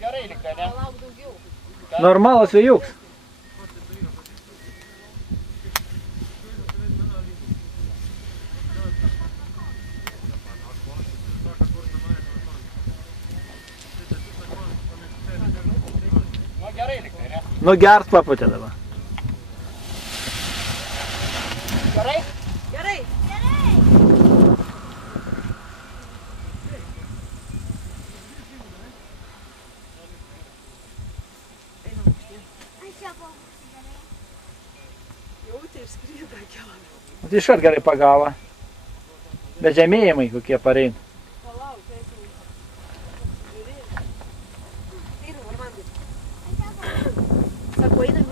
Gerai likai, ne? Palauk daugiau. Normalas vėjuks. Nu gerai likai, ne? Nu gert paputė dabar. Gerai? Gerai. Jautė ir skryda kelią. Tai iškart gerai pagavo. Bet žemėjimai kokie pareina. Palauk, eisiu. Žiūrėjau. Einu, Armandai. Sako, einam